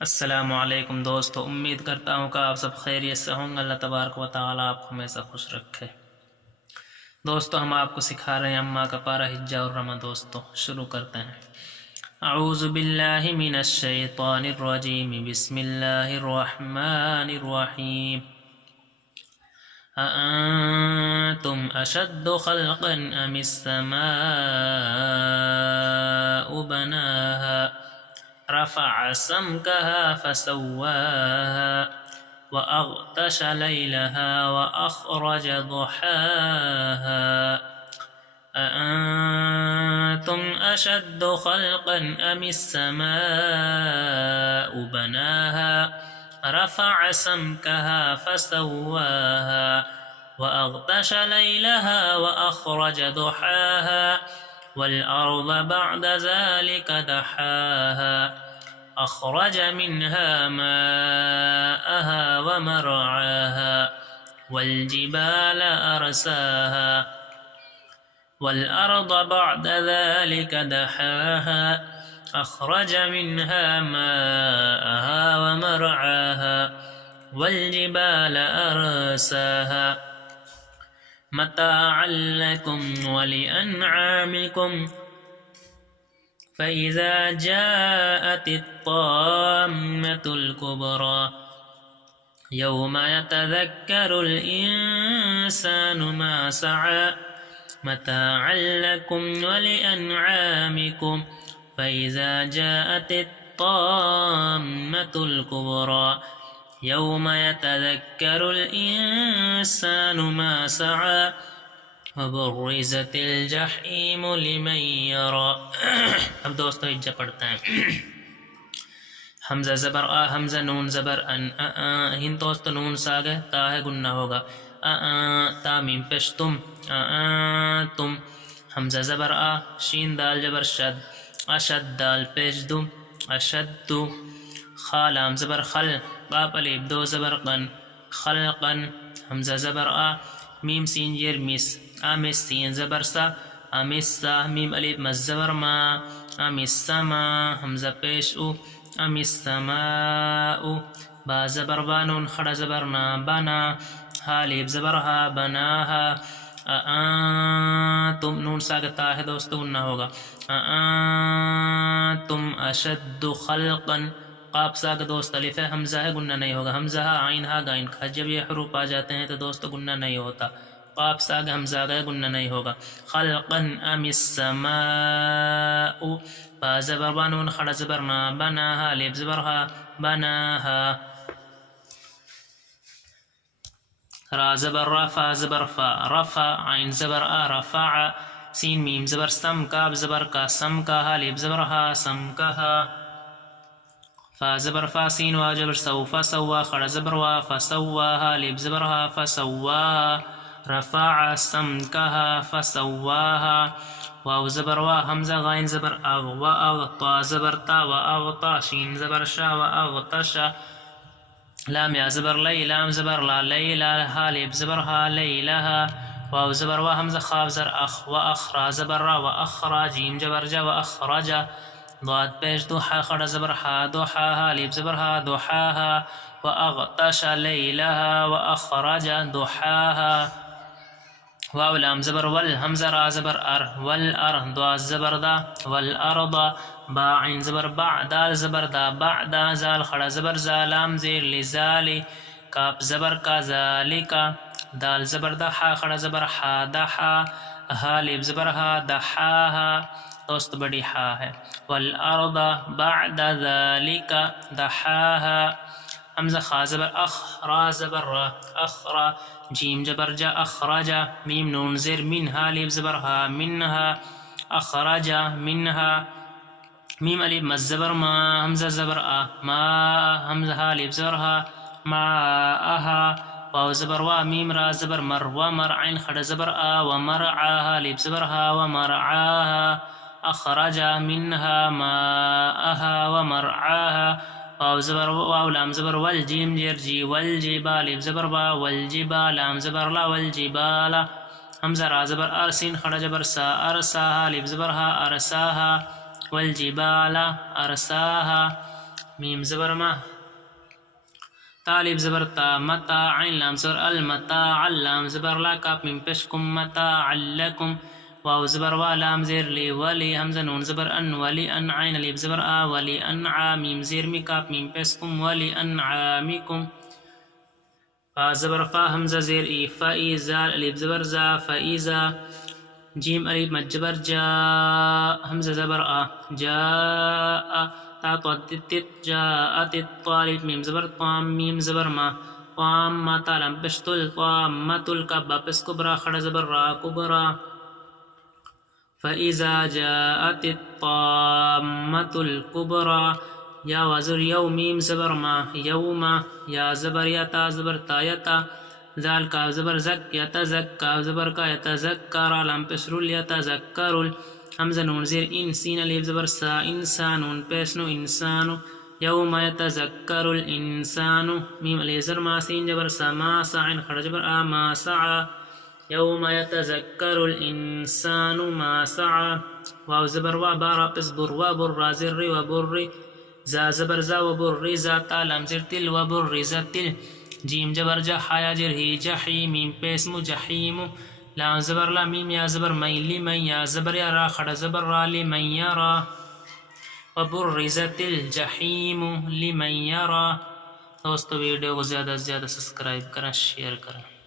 السلام علیکم دوستو، امید کرتا ہوں کہ آپ سب خیریت سے ہوں گے۔ اللہ تبارک و تعالیٰ آپ کو ہمیشہ خوش رکھے۔ دوستو ہم آپ کو سکھا رہے ہیں اما کا پارہ حجہ اور رمہ۔ دوستو شروع کرتے ہیں۔ اعوذ باللہ من الشیطان الرجیم، بسم اللہ الرحمن الرحیم۔ اَأَنتُمْ أَشَدُّ خَلْقًا أَمِ السَّمَاءُ بَنَاهَا رفع سمكها فسواها وأغطش ليلها وأخرج ضحاها أأنتم أشد خلقا أم السماء بناها رفع سمكها فسواها وأغطش ليلها وأخرج ضحاها والأرض بعد ذلك دحاها أخرج منها ماءها ومرعاها والجبال أرساها والأرض بعد ذلك دحاها أخرج منها ماءها ومرعاها والجبال أرساها متاعا لكم ولأنعامكم فإذا جاءت الطامة الكبرى يوم يتذكر الإنسان ما سعى متاعا لكم ولأنعامكم فإذا جاءت الطامة الكبرى يوم يتذكر الإنسان ما سعى وبرزت الجحيم لمن يرى۔ اب دوستو اجا پڑھتے ہیں۔ حمزہ زبر آ، حمزہ نون زبر ان، ہند دوستو نون ساگے تا ہے گنہ ہوگا، تا میم پیش تم، تم حمزہ زبر آ، شین دال جبر شد، اشد دال پیش دم، اشد خا لام زبر خل، قاف الف دو زبر قن، خلقا حمزہ زبر آ، میم سین یر مس، آمس سین زبر سا، آمسا میم الف مز زبر ما، آمسما حمزہ پیش او، آمسماء با زبر بانون خڑا زبر نا، بنا ہا الف زبر ہا، بناہا تم نون ساگتا ہے دوستو نہ ہوگا، تم اشد خلقا، قاف ساگ دوست الف ہے، حمزہ ہے گنہ نہیں ہوگا، حمزہ عین ہا گائن کھا، جب یہ حروف آ جاتے ہیں تو دوستو گنہ نہیں ہوتا، قاف ساگ حمزہ گئے گنہ نہیں ہوگا۔ خلقا ام السماء با زبر بانون خڑا زبر نا، بناہا الف زبر ہا، بناہا را زبر را، فا زبر فا، رفع عین زبر آ، رفع سین میم زبر سم، کاف زبر کا، سم کا ہا الف زبر ہا، سم کا ہا فا زبر فا سین وا جبر سو، فسوا خڑا زبر وا، فسواها الف زبر ہا، فسواها رفع سمكها فسواها واو زبر وا، حمزہ غائن زبر اغ، و اغطا زبر تا، و اغطا شین زبر شا، و اغطشا لام یا زبر لی، لام زبر لا، لیلا ہا الف زبر ہا، لیلها واو زبر وا، حمزہ خاف زر اخ، و اخرا زبر را، و اخرا جیم جبر جا، و اخرجا ضاد پیش دوحا خڑا زبر حا، دوحاها الف زبر ها، دوحاها و اغطش لیلها و اخرج دوحاها واو لام زبر ول، حمزہ را زبر ار، والار دواز زبر دا، والارض با عین زبر با، دال زبر دا، بعدا زال خڑا زبر زا، لام زیر لزالی، کاف زبر کا، ذالکا دال زبر دا، حا خڑا زبر حا، دحا ہا الف زبر ہا، دحاها دوست بڑی حا ہے، والارض بعد ذلك دحاها حمزہ خا زبر اخ، را زبر را، اخرا جیم جبر جا، اخرجا میم نون زیر منها الف زبر ہا، منها اخرجا منها میم الف مز زبر ما، حمزہ زبر آ، ما حمزہ ہا الف زبر ہا، ماءها واو زبر وا، میم را زبر مر، و مر عین خڑا زبر آ، و مرعاها الف زبر ہا، و مرعاها اخرج منها ماءها ومرعاها واو زبر واو لام زبر والجیم جرجی، والجبال زبر با، والجبال لام زبر لا، والجبال حمزہ را زبر ارسین خڑا جبر سا، ارساها الف زبر ها، ارساها والجبال ارساها میم زبر ما طالب زبر تا متا عین لام زبر المتا علام زبر لا کاف میم پیشکم متا علکم واو زبر وا لام زیر لی ولی حمزہ نون زبر ان ولی ان عین الف زبر آ ولی انعا میم زیر می کاف میم پیشکم ولی انعامکم فا زبر فا حمزہ زیر ای فائزا الف زبر زا فائزا جیم الف مد زبر جا حمزہ زبر آ جاء تا طت جاءت الطالب میم زبر طام میم زبر ما طام ما تالم پشتل طامت الکبا پس کبرا خڑ زبر را کبرا فإذا جاءت الطامة الكبرى یا وزر یو میم زبر ما یوما یا زبر یتا زبر تا یتا ذال کا زبر زک یتزکا زبر کا یتذکر لام پسرول یتذکر حمزہ نون زیر ان سین الف زبر سا انسان پیسنو انسان یوم یتذکر الانسان میم الف زر ما سین جبر سا ما سعین خڑ جبر آ ما سعا یوم یتذکر الانسان ما سعا واو زبر وا بارا پس بر و بر زر و بر زا زبر زا و بر زا تا لام زر تل و بر زا تل جیم جبر جا حیا جر ہی جحیم میم پیسم جحیم لام زبر لا میم یا زبر مین لمن یا زبر یا را خڑ زبر را لمن یرا و برزت الجحیم لمن یرا. دوستو ویڈیو کو زیادہ سے زیادہ سبسکرائب کریں، شیئر کریں.